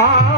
Ah.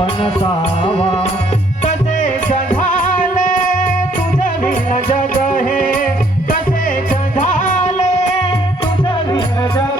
पणसावा तसे झाले तुझं विन जग हे? तसे झाले तुझ विन जग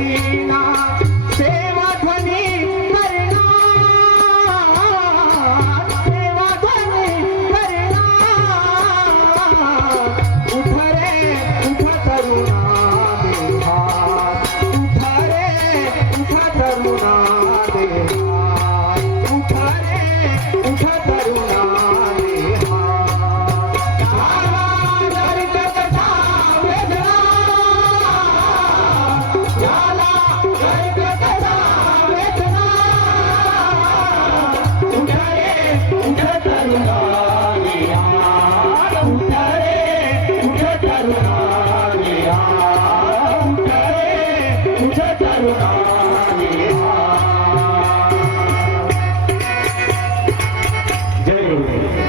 Krishna. जल